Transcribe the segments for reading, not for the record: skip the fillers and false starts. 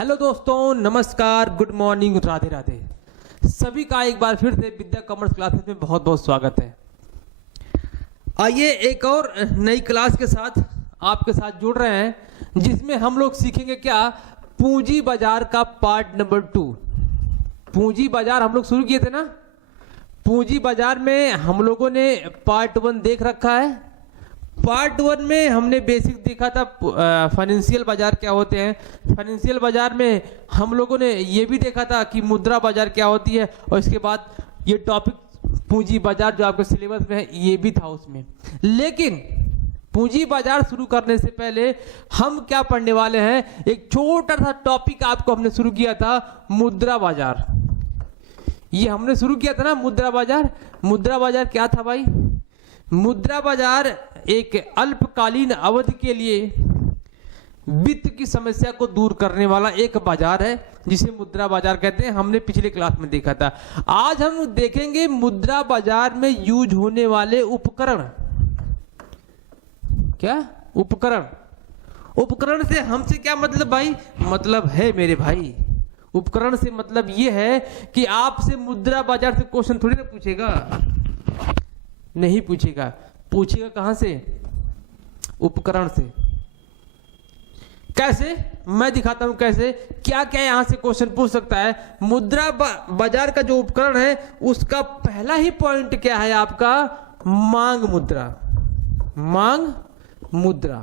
Hello दोस्तों, नमस्कार, good morning, Radhe Radhe. सभी का एक बार फिर से विद्या कॉमर्स क्लासेस में बहुत बहुत स्वागत है। आइए एक और नई क्लास के साथ आपके साथ जुड़ रहे हैं, जिसमें हम लोग सीखेंगे क्या, पूंजी बाजार का पार्ट नंबर 2। पूंजी बाजार हम लोग शुरू किए थे ना। पूंजी बाजार में हम लोगों ने पार्ट 1 देख रखा है। पार्ट 1 में हमने बेसिक देखा था फाइनेंशियल बाजार क्या होते हैं। फाइनेंशियल बाजार में हम लोगों ने ये भी देखा था कि मुद्रा बाजार क्या होती है, और इसके बाद ये टॉपिक पूंजी बाजार जो आपके सिलेबस में है ये भी था उसमें। लेकिन पूंजी बाजार शुरू करने से पहले हम क्या पढ़ने वाले हैं, एक छोटा सा टॉपिक आपको हमने शुरू किया था, मुद्रा बाजार। ये हमने शुरू किया था ना मुद्रा बाजार। मुद्रा बाजार क्या था भाई? मुद्रा बाजार एक अल्पकालीन अवधि के लिए वित्त की समस्या को दूर करने वाला एक बाजार है, जिसे मुद्रा बाजार कहते हैं। हमने पिछले क्लास में देखा था। आज हम देखेंगे मुद्रा बाजार में यूज होने वाले उपकरण। क्या उपकरण? उपकरण से हमसे क्या मतलब भाई? मतलब है मेरे भाई, उपकरण से मतलब ये है कि आपसे मुद्रा बाजार से क्वेश्चन थोड़ी ना पूछेगा, नहीं पूछेगा। पूछेगा कहां से? उपकरण से। कैसे? मैं दिखाता हूं कैसे। क्या क्या यहां से क्वेश्चन पूछ सकता है। मुद्रा बाजार का जो उपकरण है उसका पहला ही पॉइंट क्या है आपका? मांग मुद्रा। मांग मुद्रा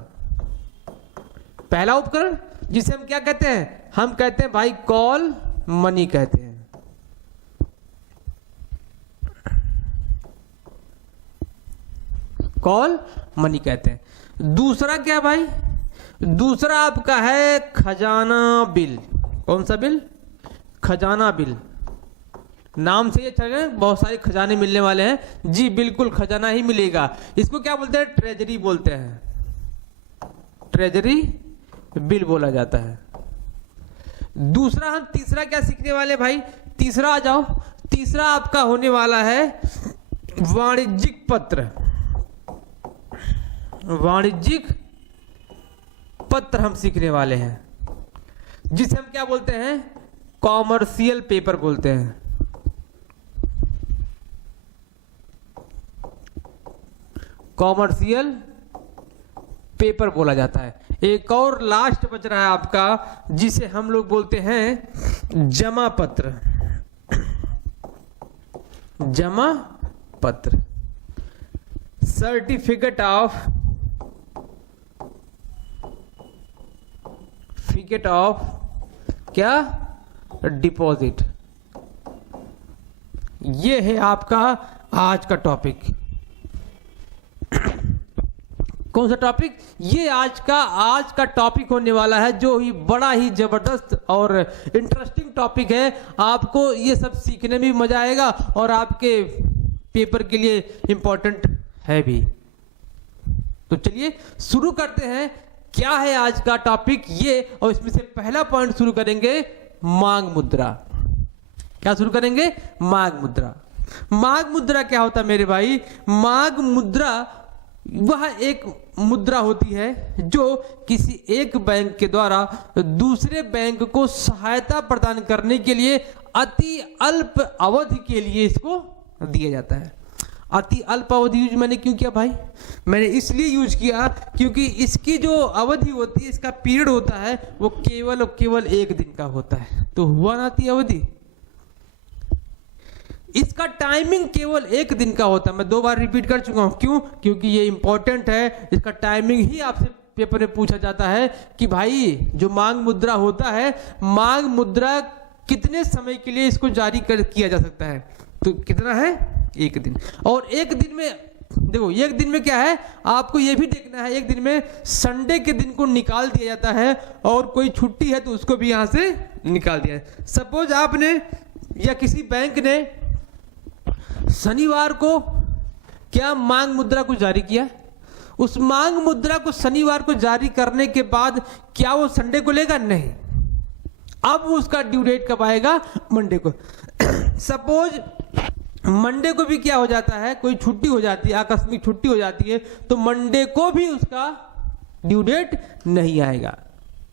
पहला उपकरण, जिसे हम क्या कहते हैं? हम कहते हैं भाई कॉल मनी कहते हैं। कॉल मनी कहते हैं। दूसरा क्या भाई? दूसरा आपका है खजाना बिल। कौन सा बिल? खजाना बिल। नाम से ये चले, बहुत सारे खजाने मिलने वाले हैं। जी बिल्कुल, खजाना ही मिलेगा। इसको क्या बोलते हैं? ट्रेजरी बोलते हैं। ट्रेजरी बिल बोला जाता है। दूसरा हम तीसरा क्या सीखने वाले भाई? तीसरा आ जाओ। तीसरा आपका होने वाला है वाणिज्यिक पत्र। वाणिज्यिक पत्र हम सीखने वाले हैं, जिसे हम क्या बोलते हैं? कॉमर्शियल पेपर बोलते हैं। कॉमर्शियल पेपर बोला जाता है। एक और लास्ट बच रहा है आपका, जिसे हम लोग बोलते हैं जमा पत्र। जमा पत्र, सर्टिफिकेट ऑफ क्या? डिपॉजिट। ये है आपका आज का टॉपिक। कौन सा टॉपिक? ये आज का टॉपिक होने वाला है, जो ही बड़ा ही जबरदस्त और इंटरेस्टिंग टॉपिक है। आपको ये सब सीखने में भी मजा आएगा और आपके पेपर के लिए इंपॉर्टेंट है भी। तो चलिए शुरू करते हैं। क्या है आज का टॉपिक ये, और इसमें से पहला पॉइंट शुरू करेंगे मांग मुद्रा। क्या शुरू करेंगे? मांग मुद्रा। मांग मुद्रा क्या होता है मेरे भाई? मांग मुद्रा वह एक मुद्रा होती है जो किसी एक बैंक के द्वारा दूसरे बैंक को सहायता प्रदान करने के लिए अति अल्प अवधि के लिए इसको दिया जाता है। अति अल्प अवधि यूज मैंने क्यों किया भाई? मैंने इसलिए यूज किया क्योंकि इसकी जो अवधि होती है, इसका पीरियड होता है, वो केवल और केवल 1 दिन का होता है। तो हुआ ना अति अवधि। इसका टाइमिंग केवल 1 दिन का होता है। मैं 2 बार रिपीट कर चुका हूं। क्यों? क्योंकि ये इंपॉर्टेंट है। इसका टाइमिंग ही आपसे पेपर में पूछा जाता है कि भाई जो मांग मुद्रा होता है, मांग मुद्रा कितने समय के लिए इसको जारी किया जा सकता है? तो कितना है? 1 दिन। और 1 दिन में देखो, 1 दिन में क्या है आपको ये भी देखना है। 1 दिन में संडे के दिन को निकाल दिया जाता है, और कोई छुट्टी है तो उसको भी यहां से निकाल दिया है। सपोज आपने या किसी बैंक ने शनिवार को क्या मांग मुद्रा को जारी किया, उस मांग मुद्रा को शनिवार को जारी करने के बाद क्या वो संडे को लेगा? नहीं। अब उसका ड्यू डेट कब आएगा? मंडे को। सपोज मंडे को भी क्या हो जाता है, कोई छुट्टी हो जाती है, आकस्मिक छुट्टी हो जाती है, तो मंडे को भी उसका ड्यू डेट नहीं आएगा।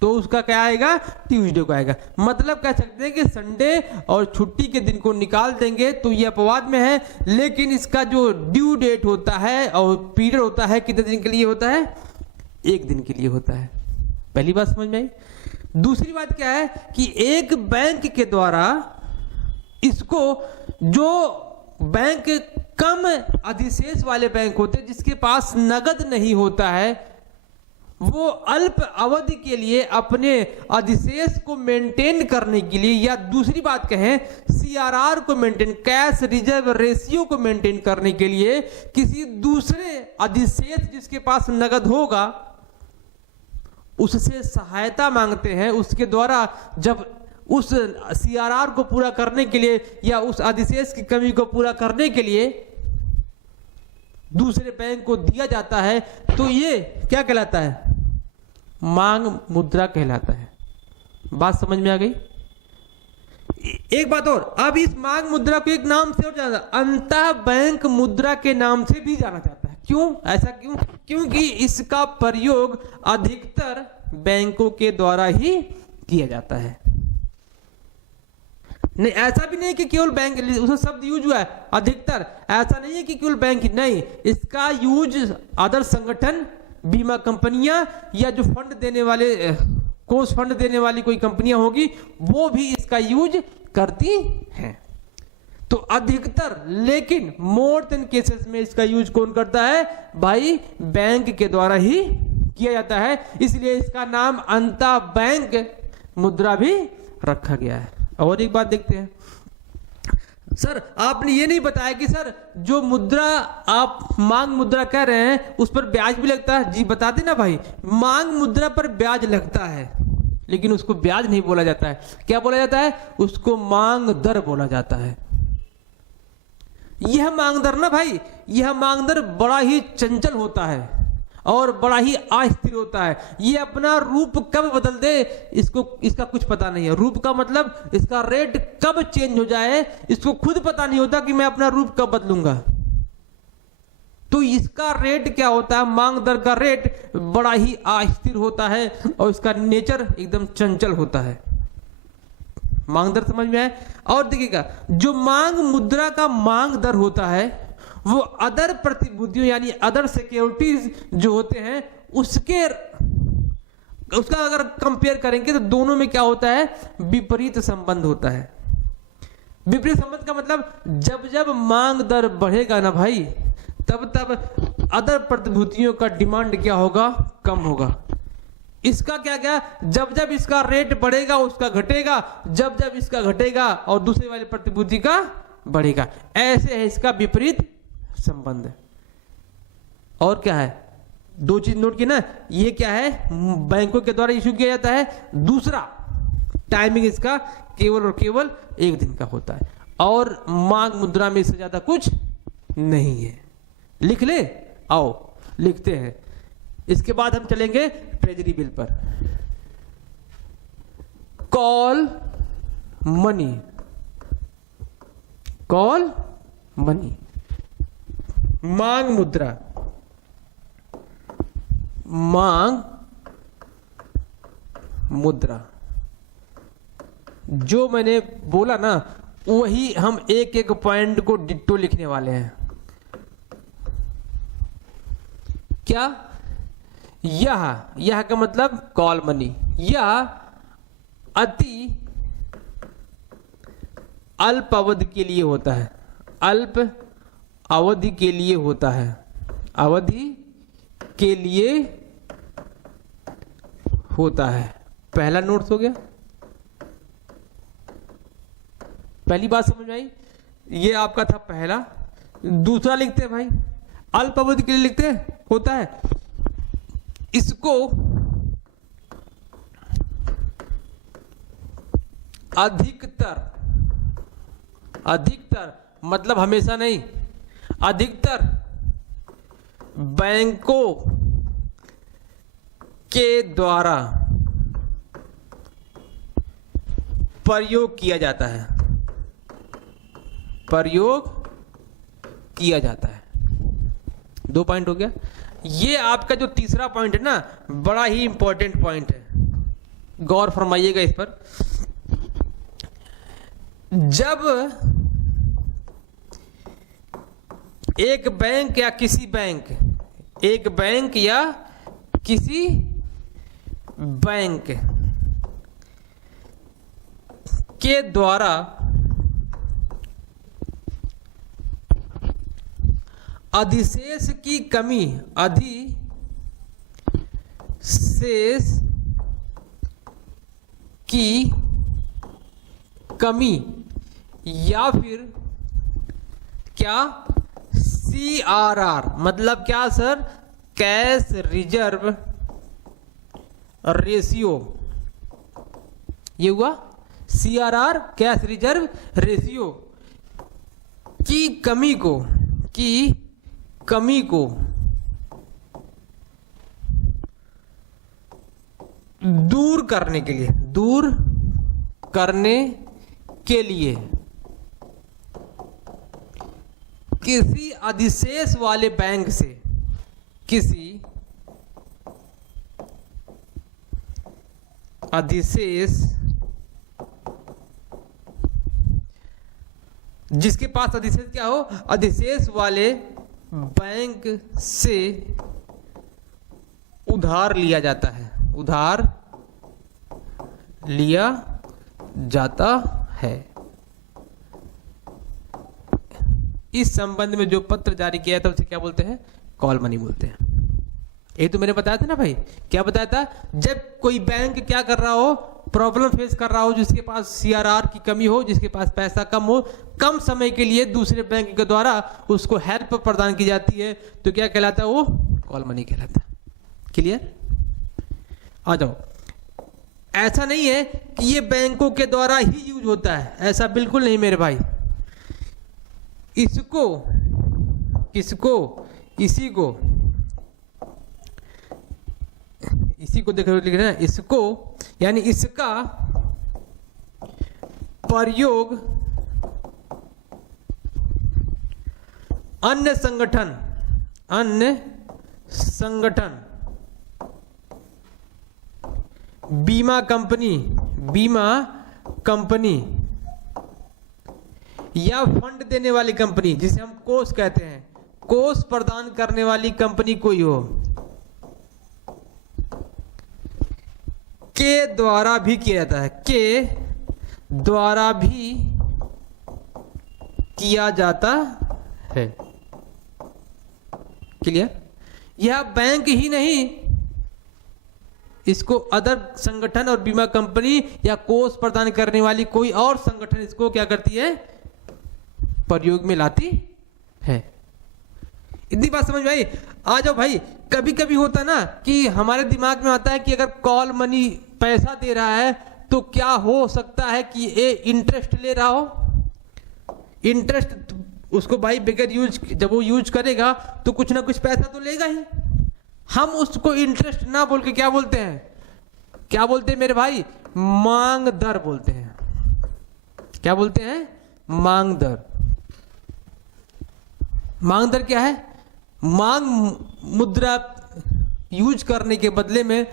तो उसका क्या आएगा, ट्यूसडे को आएगा। मतलब कह सकते हैं कि संडे और छुट्टी के दिन को निकाल देंगे तो ये अपवाद में है, लेकिन इसका जो ड्यू डेट होता है और पीरियड होता है कितने दिन के लिए होता है, एक दिन के लिए होता है। पहली बात समझ में आई। दूसरी बात क्या है कि एक बैंक के द्वारा इसको, जो बैंक कम अधिशेष वाले बैंक होते हैं जिसके पास नगद नहीं होता है, वो अल्प अवधि के लिए अपने अधिशेष को मेंटेन करने के लिए, या दूसरी बात कहें सीआरआर को मेंटेन, कैश रिजर्व रेशियो को मेंटेन करने के लिए किसी दूसरे अधिशेष जिसके पास नगद होगा उससे सहायता मांगते हैं। उसके द्वारा जब उस सीआरआर को पूरा करने के लिए या उस अधिशेष की कमी को पूरा करने के लिए दूसरे बैंक को दिया जाता है तो ये क्या कहलाता है, मांग मुद्रा कहलाता है। बात समझ में आ गई। एक बात और, अब इस मांग मुद्रा को एक नाम से और जाना, अंतः बैंक मुद्रा के नाम से भी जाना जाता है। क्यों, ऐसा क्यों? क्योंकि इसका प्रयोग अधिकतर बैंकों के द्वारा ही किया जाता है। नहीं, ऐसा भी नहीं कि केवल बैंक, उसमें शब्द यूज हुआ है अधिकतर, ऐसा नहीं है कि केवल बैंक, नहीं, इसका यूज अदर संगठन, बीमा कंपनियां, या जो फंड देने वाले, कोष फंड देने वाली कोई कंपनियां होगी वो भी इसका यूज करती हैं। तो अधिकतर, लेकिन मोर देन केसेस में इसका यूज कौन करता है भाई, बैंक के द्वारा ही किया जाता है। इसलिए इसका नाम अंतः बैंक मुद्रा भी रखा गया है। और एक बात देखते हैं, सर आपने ये नहीं बताया कि सर जो मुद्रा आप मांग मुद्रा कह रहे हैं उस पर ब्याज भी लगता है। जी बता देना भाई, मांग मुद्रा पर ब्याज लगता है, लेकिन उसको ब्याज नहीं बोला जाता है। क्या बोला जाता है? उसको मांग दर बोला जाता है। यह मांग दर ना भाई, यह मांग दर बड़ा ही चंचल होता है और बड़ा ही अस्थिर होता है। ये अपना रूप कब बदल दे इसका कुछ पता नहीं है। रूप का मतलब इसका रेट कब चेंज हो जाए इसको खुद पता नहीं होता कि मैं अपना रूप कब बदलूंगा। तो इसका रेट क्या होता है, मांग दर का रेट बड़ा ही अस्थिर होता है और इसका नेचर एकदम चंचल होता है। मांग दर समझ में आए। और देखिएगा, जो मांग मुद्रा का मांग दर होता है वो अदर प्रतिभूतियों यानी अदर सिक्योरिटीज जो होते हैं उसका अगर कंपेयर करेंगे तो दोनों में क्या होता है, विपरीत संबंध होता है। विपरीत संबंध का मतलब जब जब मांग दर बढ़ेगा ना भाई, तब तब अदर प्रतिभूतियों का डिमांड क्या होगा, कम होगा। इसका क्या क्या, जब जब इसका रेट बढ़ेगा उसका घटेगा, जब जब इसका घटेगा और दूसरे वाले प्रतिभूति का बढ़ेगा। ऐसे है इसका विपरीत संबंध। और क्या है, दो चीज नोट की ना, ये क्या है, बैंकों के द्वारा इशू किया जाता है। दूसरा, टाइमिंग इसका केवल और केवल एक दिन का होता है और मांग मुद्रा में इससे ज्यादा कुछ नहीं है। लिख ले, आओ लिखते हैं। इसके बाद हम चलेंगे ट्रेजरी बिल पर। कॉल मनी, कॉल मनी, मांग मुद्रा, मांग मुद्रा, जो मैंने बोला ना वही हम एक एक पॉइंट को डिट्टो लिखने वाले हैं। क्या, यह का मतलब कॉल मनी, यह अति अल्प अवधि के लिए होता है, अल्प अवधि के लिए होता है, अवधि के लिए होता है। पहला नोट्स हो गया, पहली बात समझ में आई। ये आपका था पहला। दूसरा लिखते हैं भाई, अल्प अवधि के लिए लिखते हैं, होता है। इसको अधिकतर, अधिकतर मतलब हमेशा नहीं, अधिकतर बैंकों के द्वारा प्रयोग किया जाता है, प्रयोग किया जाता है। दो पॉइंट हो गया। ये आपका जो तीसरा पॉइंट है ना, बड़ा ही इंपॉर्टेंट पॉइंट है। गौर फरमाइएगा इस पर। जब एक बैंक या किसी बैंक के द्वारा अधिशेष की कमी या फिर क्या CRR, मतलब क्या सर, कैश रिजर्व रेशियो, ये हुआ CRR, कैश रिजर्व रेशियो की कमी को दूर करने के लिए किसी अधिशेष वाले बैंक से जिसके पास अधिशेष क्या हो, अधिशेष वाले बैंक से उधार लिया जाता है। इस संबंध में जो पत्र जारी किया था उसे क्या बोलते हैं, कॉल मनी बोलते हैं। ये तो मैंने बताया था ना भाई, क्या बताया था, जब कोई बैंक क्या कर रहा हो, प्रॉब्लम फेस कर रहा हो, जिसके पास CRR की कमी हो, जिसके पास पैसा कम हो, कम समय के लिए दूसरे बैंक के द्वारा उसको हेल्प प्रदान की जाती है, तो क्या कहलाता है, वो कॉल मनी कहलाता है। क्लियर? आ जाओ। ऐसा नहीं है कि ये बैंकों के द्वारा ही यूज होता है, ऐसा बिल्कुल नहीं मेरे भाई। इसी को देखो, लिख रहे हैं इसको, यानी इसका प्रयोग अन्य संगठन बीमा कंपनी या फंड देने वाली कंपनी, जिसे हम कोष कहते हैं, कोष प्रदान करने वाली कंपनी कोई हो, के द्वारा भी किया जाता है, किया जाता है। क्लियर? यह बैंक ही नहीं, इसको अदर संगठन और बीमा कंपनी या कोष प्रदान करने वाली कोई और संगठन इसको क्या करती है, प्रयोग में लाती है। इतनी बात समझ में आई? आ जाओ भाई। कभी कभी होता ना कि हमारे दिमाग में आता है कि अगर कॉल मनी पैसा दे रहा है तो क्या हो सकता है कि ये इंटरेस्ट ले रहा हो। इंटरेस्ट उसको भाई बगैर यूज, जब वो यूज करेगा तो कुछ ना कुछ पैसा तो लेगा ही। हम उसको इंटरेस्ट ना बोल के क्या बोलते हैं मेरे भाई, मांग दर बोलते हैं। क्या बोलते हैं? मांग दर। मांग दर क्या है? मांग मुद्रा यूज करने के बदले में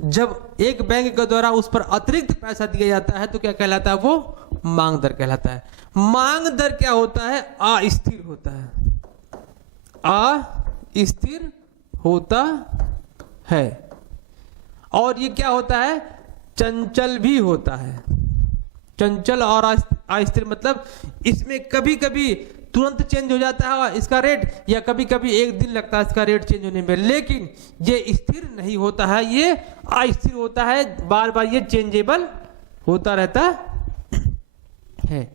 जब एक बैंक के द्वारा उस पर अतिरिक्त पैसा दिया जाता है तो क्या कहलाता है, वो मांग दर कहलाता है। मांग दर क्या होता है? अस्थिर होता है, अस्थिर होता है। और ये क्या होता है? चंचल भी होता है। चंचल और अस्थिर मतलब इसमें कभी कभी तुरंत चेंज हो जाता है इसका रेट, या कभी कभी एक दिन लगता है इसका रेट चेंज होने में, लेकिन ये स्थिर नहीं होता है, ये अस्थिर होता है, बार बार ये चेंजेबल होता रहता है।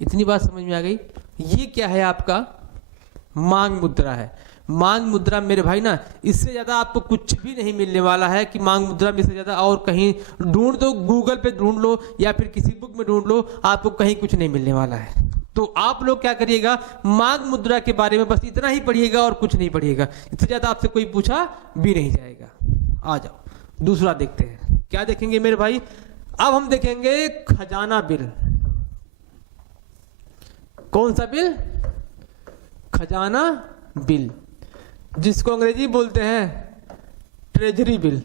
इतनी बात समझ में आ गई? ये क्या है? आपका मांग मुद्रा है। मांग मुद्रा मेरे भाई ना, इससे ज्यादा आपको कुछ भी नहीं मिलने वाला है कि मांग मुद्रा में से ज्यादा और कहीं ढूंढ दो, गूगल पे ढूंढ लो या फिर किसी बुक में ढूंढ लो, आपको कहीं कुछ नहीं मिलने वाला है। तो आप लोग क्या करिएगा, मांग मुद्रा के बारे में बस इतना ही पढ़िएगा और कुछ नहीं पढ़िएगा, इससे ज्यादा आपसे कोई पूछा भी नहीं जाएगा। आ जाओ दूसरा देखते हैं। क्या देखेंगे मेरे भाई? अब हम देखेंगे खजाना बिल। कौन सा बिल? खजाना बिल, जिसको अंग्रेजी बोलते हैं ट्रेजरी बिल।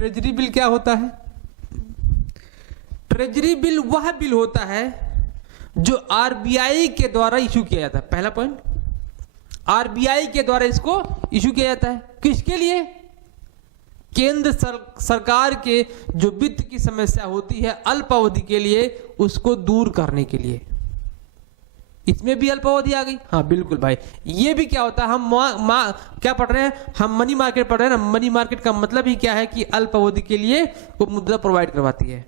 ट्रेजरी बिल क्या होता है? ट्रेजरी बिल वह बिल होता है जो आरबीआई के द्वारा इशू किया जाता है। पहला पॉइंट, आरबीआई के द्वारा इसको इशू किया जाता है। किसके लिए? केंद्र सरकार के जो वित्त की समस्या होती है अल्प अवधि के लिए, उसको दूर करने के लिए। इसमें भी अल्पावधि आ गई। हाँ बिल्कुल भाई, ये भी क्या होता है, हम क्या पढ़ रहे हैं, हम मनी मार्केट पढ़ रहे हैं ना। मनी मार्केट का मतलब ही क्या है कि अल्पावधि के लिए वो मुद्रा प्रोवाइड करवाती है।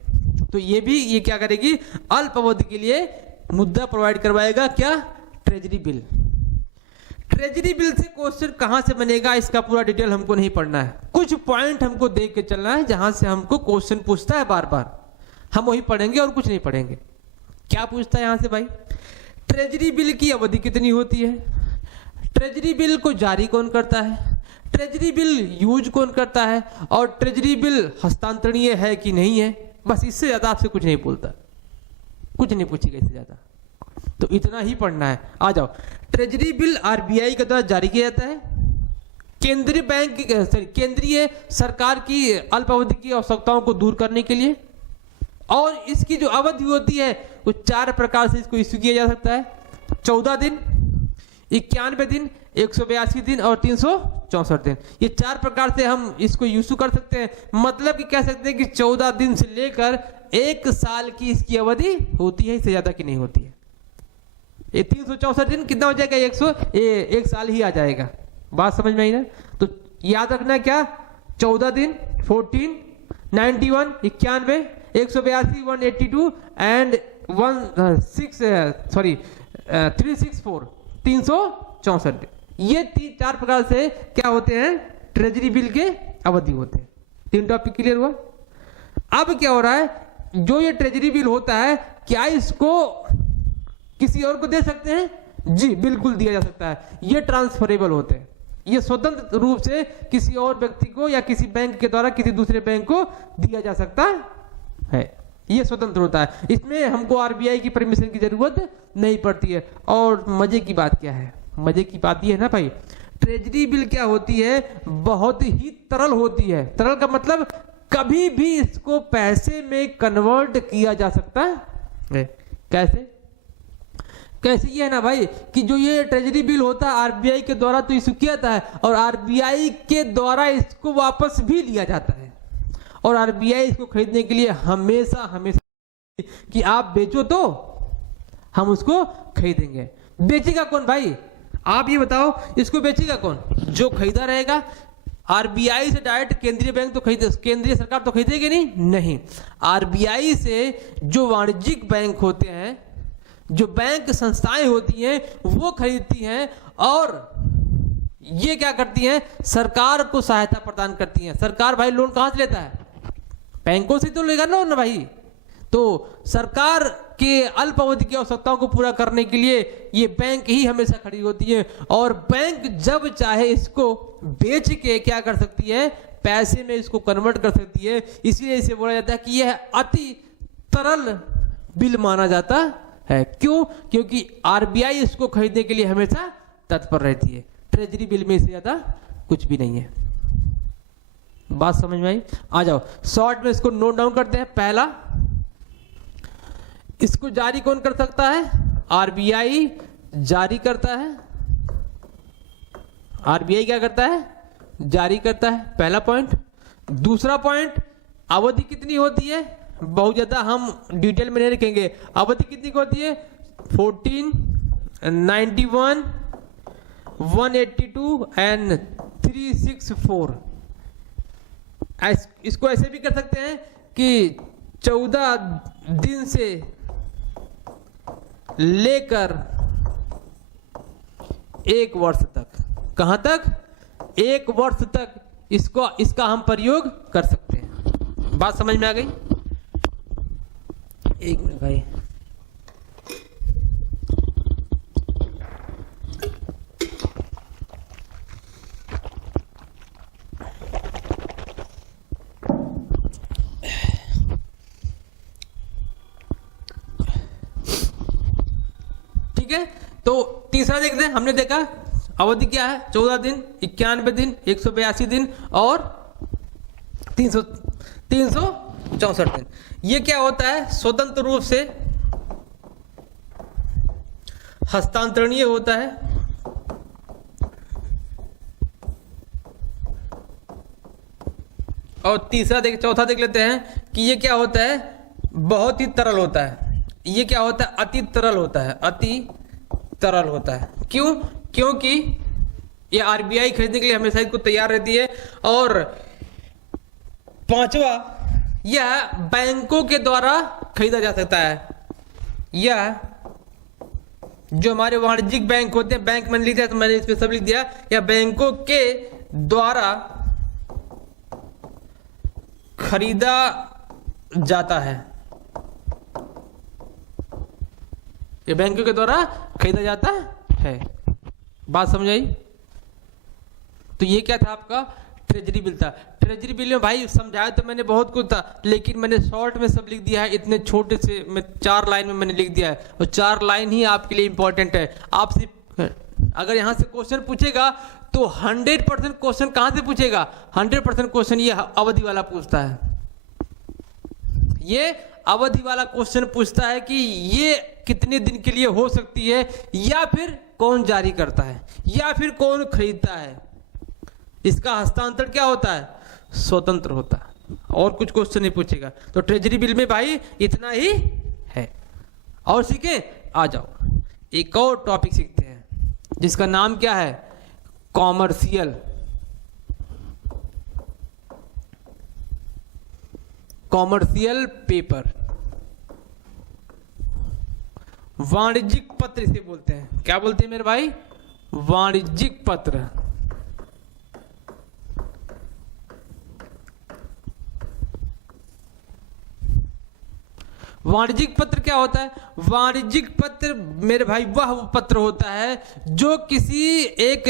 तो ये क्या करेगी, अल्पावधि के लिए मुद्रा प्रोवाइड करवाएगा। क्या? Treasury bill. ट्रेजरी बिल से क्वेश्चन कहां से बनेगा इसका पूरा डिटेल हमको नहीं पढ़ना है, कुछ पॉइंट हमको देख के चलना है जहां से हमको क्वेश्चन पूछता है बार बार, हम वही पढ़ेंगे और कुछ नहीं पढ़ेंगे। क्या पूछता है यहां से भाई? ट्रेजरी बिल की अवधि कितनी होती है, ट्रेजरी बिल को जारी कौन करता है, ट्रेजरी बिल यूज कौन करता है, और ट्रेजरी बिल हस्तांतरणीय है कि नहीं है। बस इससे ज्यादा आपसे कुछ नहीं बोलता, कुछ नहीं पूछेगा इससे ज्यादा, तो इतना ही पढ़ना है। आ जाओ। ट्रेजरी बिल आरबीआई के द्वारा जारी किया जाता है केंद्रीय बैंक केंद्रीय सरकार की अल्पावधि की आवश्यकताओं को दूर करने के लिए, और इसकी जो अवधि होती है वो 4 प्रकार से इसको इश्यू किया जा सकता है। 14 दिन, 91 दिन, 182 दिन और 364 दिन। ये 4 प्रकार से हम इसको इश्यू कर सकते हैं। मतलब कि कह सकते हैं कि 14 दिन से लेकर 1 साल की इसकी अवधि होती है, इससे ज्यादा की नहीं होती है। ये 364 दिन कितना हो जाएगा, 1 साल ही आ जाएगा। बात समझ में आई ना? तो याद रखना क्या, 14 दिन, 14, 91, 91, 182, 182 एंड 364, 364। ये 4 प्रकार से क्या होते हैं, ट्रेजरी बिल के अवधि होते हैं। 3 टॉपिक क्लियर हुआ। अब क्या हो रहा है, जो ये ट्रेजरी बिल होता है क्या इसको किसी और को दे सकते हैं? जी बिल्कुल दिया जा सकता है। ये ट्रांसफरेबल होते हैं, ये स्वतंत्र रूप से किसी और व्यक्ति को या किसी बैंक के द्वारा किसी दूसरे बैंक को दिया जा सकता है। ये स्वतंत्र होता है, इसमें हमको आरबीआई की परमिशन की जरूरत नहीं पड़ती है। और मजे की बात क्या है, मजे की बात ये है ना भाई, ट्रेजरी बिल क्या होती है, बहुत ही तरल होती है। तरल का मतलब कभी भी इसको पैसे में कन्वर्ट किया जा सकता है। कैसे? कैसे? ये है ना भाई कि जो ये ट्रेजरी बिल होता है आरबीआई के द्वारा तो इशू किया जाता है, और आरबीआई के द्वारा इसको वापस भी लिया जाता है। और आरबीआई इसको खरीदने के लिए हमेशा कि आप बेचो तो हम उसको खरीदेंगे। बेचेगा कौन भाई, आप ये बताओ, इसको बेचेगा कौन? जो खरीदा रहेगा। आरबीआई से डायरेक्ट केंद्रीय बैंक तो केंद्रीय सरकार तो खरीदेगी नहीं। आरबीआई से जो वाणिज्यिक बैंक होते हैं, जो बैंक संस्थाएं होती हैं, वो खरीदती हैं और ये क्या करती हैं, सरकार को सहायता प्रदान करती हैं। सरकार भाई लोन कहां से लेता है? बैंकों से तो लेगा लोन ना भाई। तो सरकार के अल्प अवधि की आवश्यकताओं को पूरा करने के लिए ये बैंक ही हमेशा खड़ी होती है, और बैंक जब चाहे इसको बेच के क्या कर सकती है, पैसे में इसको कन्वर्ट कर सकती है। इसलिए इसे बोला जाता है कि यह अति तरल बिल माना जाता है। क्यों? क्योंकि आरबीआई इसको खरीदने के लिए हमेशा तत्पर रहती है। ट्रेजरी बिल में इससे ज्यादा कुछ भी नहीं है। बात समझ में आई? आ जाओ, शॉर्ट में इसको नोट डाउन करते हैं। पहला, इसको जारी कौन कर सकता है? आरबीआई जारी करता है। आरबीआई क्या करता है? जारी करता है। पहला पॉइंट। दूसरा पॉइंट, अवधि कितनी होती है? बहुत ज्यादा हम डिटेल में नहीं लिखेंगे। अवधि कितनी होती है? 14, 91, 182 एंड 364। इसको ऐसे भी कर सकते हैं कि 14 दिन से लेकर 1 वर्ष तक। कहां तक? 1 वर्ष तक इसका हम प्रयोग कर सकते हैं। बात समझ में आ गई? 1 मिनट भाई। ठीक है, तो तीसरा देखते हैं। हमने देखा अवधि क्या है, 14 दिन, 91 दिन, 182 दिन और 364 दिन। ये क्या होता है? स्वतंत्र रूप से हस्तांतरणीय होता है और चौथा देख लेते हैं कि ये क्या होता है? बहुत ही तरल होता है। ये क्या होता है? अति तरल होता है। अति तरल होता है। क्यों? क्योंकि ये आरबीआई खरीदने के लिए हमेशा इसको तैयार रहती है। और पांचवा, यह बैंकों के द्वारा खरीदा जा सकता है। यह जो हमारे वाणिज्यिक बैंक होते हैं, बैंक मैंने लिख दिया तो मैंने इस पे सब लिख दिया, या बैंकों के द्वारा खरीदा जाता है। ये बैंकों के द्वारा खरीदा जाता है। बात समझ आई? तो ये क्या था आपका? ट्रेजरी बिल था। ट्रेजरी बिल में भाई समझाया तो मैंने बहुत कुछ था, लेकिन मैंने शॉर्ट में सब लिख दिया है। इतने छोटे से मैं 4 लाइन में मैंने लिख दिया है और 4 लाइन ही आपके लिए इंपॉर्टेंट है। आप सिर्फ अगर यहां से क्वेश्चन पूछेगा तो 100% क्वेश्चन कहां से पूछेगा? 100% क्वेश्चन ये अवधि वाला पूछता है। ये अवधि वाला क्वेश्चन पूछता है कि ये कितने दिन के लिए हो सकती है, या फिर कौन जारी करता है, या फिर कौन खरीदता है। इसका हस्तांतरण क्या होता है? स्वतंत्र होता है। और कुछ क्वेश्चन नहीं पूछेगा। तो ट्रेजरी बिल में भाई इतना ही है। और सीखे? आ जाओ एक और टॉपिक सीखते हैं जिसका नाम क्या है? कॉमर्शियल। कॉमर्शियल पेपर, वाणिज्यिक पत्र इसे बोलते हैं। क्या बोलते हैं मेरे भाई? वाणिज्यिक पत्र। वाणिज्यिक पत्र क्या होता है? वाणिज्यिक पत्र मेरे भाई वह पत्र होता है जो किसी एक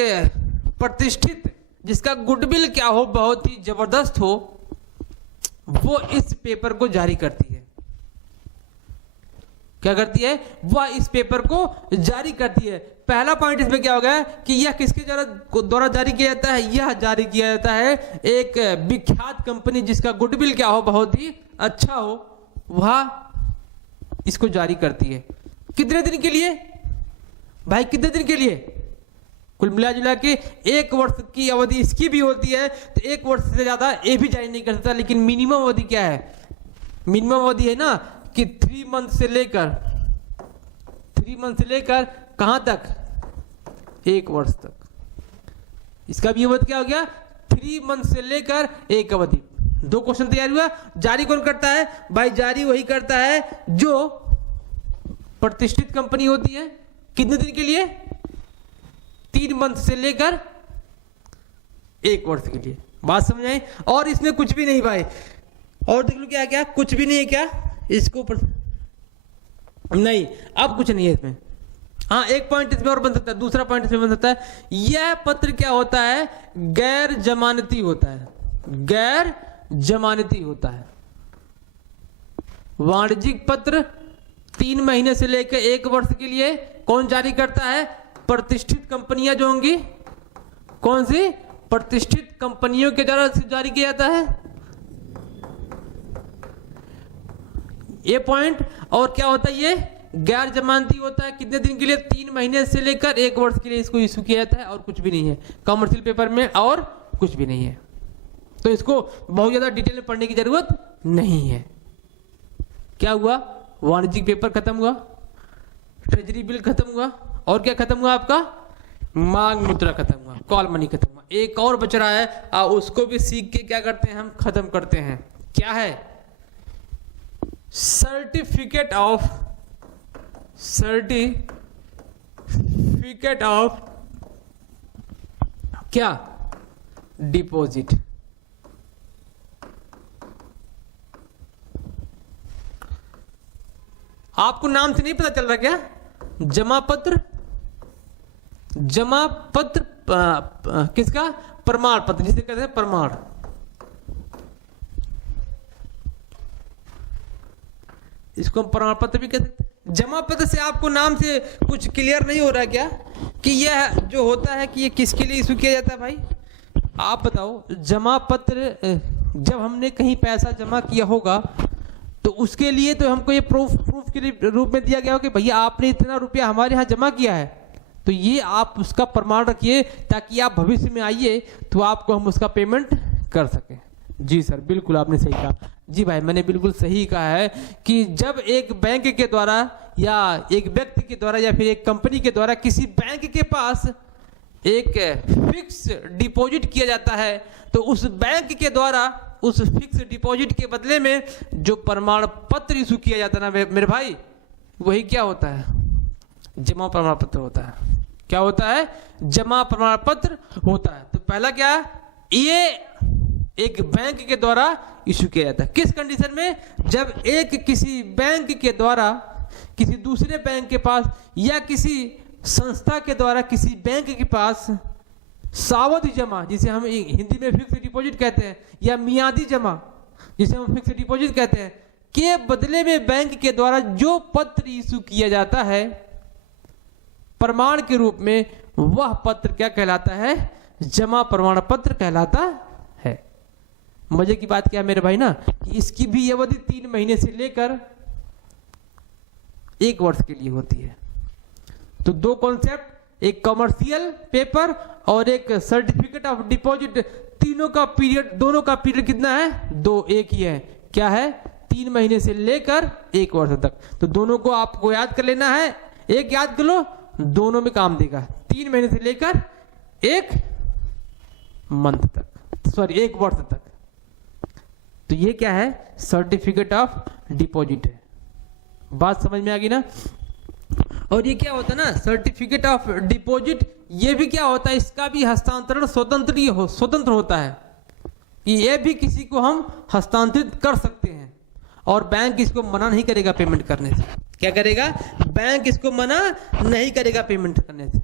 प्रतिष्ठित, जिसका गुडविल क्या हो, बहुत ही जबरदस्त हो, वो इस पेपर को जारी करती है। क्या करती है? वह इस पेपर को जारी करती है। पहला पॉइंट इसमें क्या हो गया कि यह किसके द्वारा जारी किया जाता है? यह जारी किया जाता है एक विख्यात कंपनी जिसका गुडविल क्या हो, बहुत ही अच्छा हो, वह इसको जारी करती है। कितने दिन के लिए भाई? कितने दिन के लिए? कुल मिला जुला के 1 वर्ष की अवधि इसकी भी होती है। तो 1 वर्ष से ज्यादा ये भी जारी नहीं कर सकता। लेकिन मिनिमम अवधि क्या है? मिनिमम अवधि है ना कि 3 मंथ से लेकर कहां तक? 1 वर्ष तक। इसका भी अवधि क्या हो गया? 3 मंथ से लेकर 1 अवधि। 2 क्वेश्चन तैयार हुआ। जारी कौन करता है? भाई जारी वही करता है जो प्रतिष्ठित कंपनी होती है। कितने दिन के लिए? 3 मंथ से लेकर 1 वर्ष के लिए। बात समझ आई? और इसमें कुछ भी नहीं भाई। और देख लो क्या क्या कुछ भी नहीं है क्या इसको नहीं, अब कुछ नहीं है इसमें। हाँ, एक पॉइंट इसमें और बन सकता है, दूसरा पॉइंट इसमें बन सकता है। यह पत्र क्या होता है? गैर जमानती होता है। गैर जमानती होता है। वाणिज्यिक पत्र 3 महीने से लेकर 1 वर्ष के लिए कौन जारी करता है? प्रतिष्ठित कंपनियां जो होंगी। कौन सी? प्रतिष्ठित कंपनियों के द्वारा जारी किया जाता है ये पॉइंट। और क्या होता है? ये गैर जमानती होता है। कितने दिन के लिए? 3 महीने से लेकर 1 वर्ष के लिए इसको इशू किया जाता है। और कुछ भी नहीं है कमर्शियल पेपर में, और कुछ भी नहीं है। तो इसको बहुत ज्यादा डिटेल में पढ़ने की जरूरत नहीं है। क्या हुआ? वाणिज्यिक पेपर खत्म हुआ, ट्रेजरी बिल खत्म हुआ, और क्या खत्म हुआ आपका? मांग मुद्रा खत्म हुआ, कॉल मनी खत्म हुआ। एक और बच रहा है, उसको भी सीख के क्या करते हैं हम? खत्म करते हैं। क्या है? सर्टिफिकेट ऑफ क्या? डिपॉजिट। आपको नाम से नहीं पता चल रहा क्या? जमा पत्र किसका? प्रमाण पत्र, जिसे कहते हैं प्रमाण। इसको हम प्रमाण पत्र भी कहते हैं। जमा पत्र से आपको नाम से कुछ क्लियर नहीं हो रहा क्या कि यह जो होता है कि ये किसके लिए इशू किया जाता है? भाई आप बताओ, जमा पत्र जब हमने कहीं पैसा जमा किया होगा तो उसके लिए तो हमको ये प्रूफ के रूप में दिया गया हो कि भैया आपने इतना रुपया हमारे यहाँ जमा किया है, तो ये आप उसका प्रमाण रखिए ताकि आप भविष्य में आइए तो आपको हम उसका पेमेंट कर सकें। जी सर, बिल्कुल आपने सही कहा। जी भाई, मैंने बिल्कुल सही कहा है कि जब एक बैंक के द्वारा या एक व्यक्ति के द्वारा या फिर एक कंपनी के द्वारा किसी बैंक के पास एक फिक्स डिपॉजिट किया जाता है तो उस बैंक के द्वारा उस फिक्स डिपॉजिट के बदले में जो प्रमाण पत्र इशू किया जाता है ना मेरे भाई, वही क्या होता है? जमा प्रमाण पत्र होता है। क्या होता है? जमा प्रमाण पत्र होता है। तो पहला क्या है? ये एक बैंक के द्वारा इशू किया जाता है। किस कंडीशन में? जब एक किसी बैंक के द्वारा किसी दूसरे बैंक के पास या किसी संस्था के द्वारा किसी बैंक के पास सावधि जमा, जिसे हम हिंदी में फिक्स डिपॉजिट कहते हैं, या मियादी जमा जिसे हम फिक्स डिपॉजिट कहते हैं, के बदले में बैंक के द्वारा जो पत्र इशू किया जाता है प्रमाण के रूप में, वह पत्र क्या कहलाता है? जमा प्रमाण पत्र कहलाता है। मजे की बात क्या है मेरे भाई ना, कि इसकी भी अवधि 3 महीने से लेकर 1 वर्ष के लिए होती है। तो 2 कॉन्सेप्ट, एक कमर्शियल पेपर और एक सर्टिफिकेट ऑफ डिपॉजिट, तीनों का पीरियड, दोनों का पीरियड कितना है? 2, एक ही है। क्या है? 3 महीने से लेकर 1 वर्ष तक। तो दोनों को आपको याद कर लेना है। एक याद कर लो, दोनों में काम देगा। 3 महीने से लेकर 1 मंथ तक, सॉरी 1 वर्ष तक। तो ये क्या है? सर्टिफिकेट ऑफ डिपॉजिट है। बात समझ में आ गई ना? और ये क्या होता है ना, सर्टिफिकेट ऑफ डिपॉजिट, ये भी क्या होता है? इसका भी हस्तांतरण स्वतंत्र होता है कि ये भी किसी को हम हस्तांतरित कर सकते हैं और बैंक इसको मना नहीं करेगा पेमेंट करने से। क्या करेगा? बैंक इसको मना नहीं करेगा पेमेंट करने से,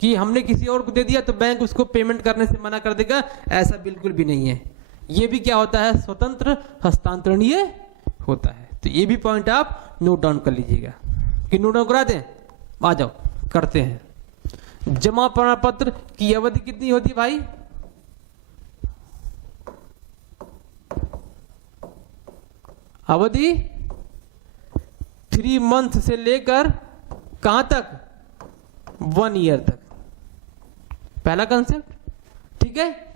कि हमने किसी और को दे दिया तो बैंक उसको पेमेंट करने से मना कर देगा, ऐसा बिल्कुल भी नहीं है। ये भी क्या होता है? स्वतंत्र हस्तांतरणीय होता है। तो ये भी पॉइंट आप नोट डाउन कर लीजिएगा। कि नोट डाउन करा दें? आ जाओ करते हैं। जमा प्रमाण पत्र की अवधि कितनी होती है भाई? अवधि 3 मंथ से लेकर कहां तक? 1 ईयर तक। पहला कंसेप्ट, ठीक है।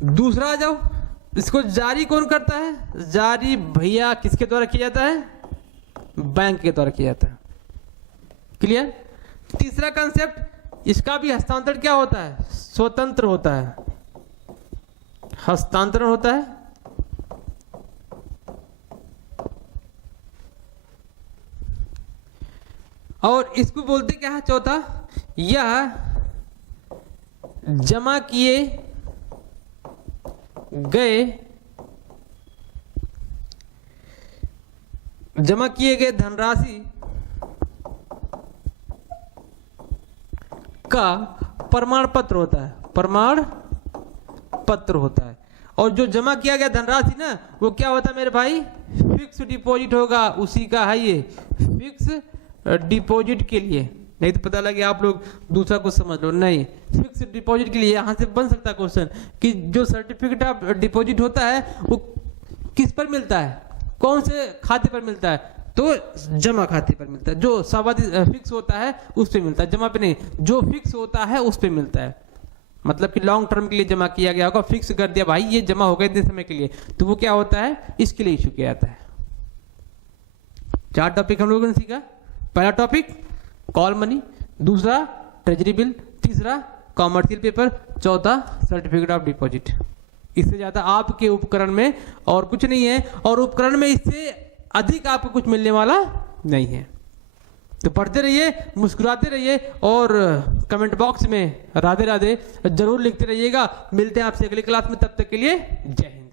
दूसरा आ जाओ, इसको जारी कौन करता है? जारी भैया किसके द्वारा किया जाता है? बैंक के द्वारा किया जाता है। क्लियर? तीसरा कंसेप्ट, इसका भी हस्तांतरण क्या होता है? स्वतंत्र होता है, हस्तांतरण होता है। और इसको बोलते क्या है? चौथा, यह जमा किए गए धनराशि का प्रमाण पत्र होता है। प्रमाण पत्र होता है। और जो जमा किया गया धनराशि ना, वो क्या होता है मेरे भाई? फिक्स डिपॉजिट होगा, उसी का है ये फिक्स डिपॉजिट के लिए। नहीं तो पता लगे आप लोग दूसरा कुछ समझ लो। नहीं, फिक्स डिपॉजिट के लिए यहां से बन सकता है क्वेश्चन कि जो सर्टिफिकेट ऑफ डिपॉजिट होता है वो किस पर मिलता है? कौन से खाते पर मिलता है? तो जमा खाते पर मिलता है। जो सावधि फिक्स होता है उस पे मिलता है, जमा पे नहीं। जो फिक्स होता है उस पे मिलता है, मतलब कि लॉन्ग टर्म के लिए जमा किया गया होगा, फिक्स कर दिया भाई ये जमा हो गया इतने समय के लिए, तो वो क्या होता है? इसके लिए इशू किया जाता है। 4 टॉपिक हम लोगों ने सीखा। पहला टॉपिक कॉल मनी, दूसरा ट्रेजरी बिल, तीसरा कॉमर्शियल पेपर, चौथा सर्टिफिकेट ऑफ डिपॉजिट। इससे ज्यादा आपके उपकरण में और कुछ नहीं है, और उपकरण में इससे अधिक आपको कुछ मिलने वाला नहीं है। तो पढ़ते रहिए, मुस्कुराते रहिए और कमेंट बॉक्स में राधे राधे जरूर लिखते रहिएगा। मिलते हैं आपसे अगली क्लास में, तब तक के लिए जय हिंद।